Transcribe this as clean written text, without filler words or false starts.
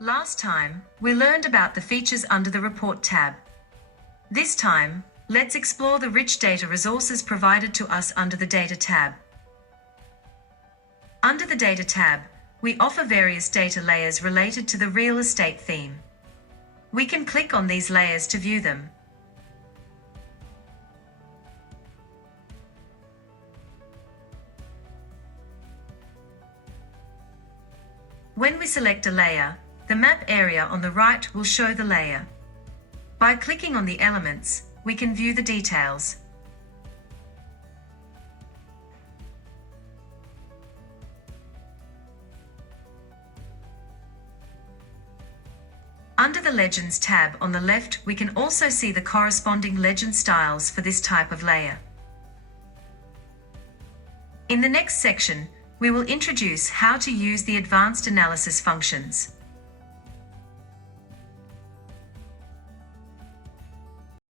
Last time, we learned about the features under the Report tab. This time, let's explore the rich data resources provided to us under the Data tab. Under the Data tab, we offer various data layers related to the real estate theme. We can click on these layers to view them. When we select a layer, the map area on the right will show the layer. By clicking on the elements, we can view the details. Under the Legends tab on the left, we can also see the corresponding legend styles for this type of layer. In the next section, we will introduce how to use the advanced analysis functions.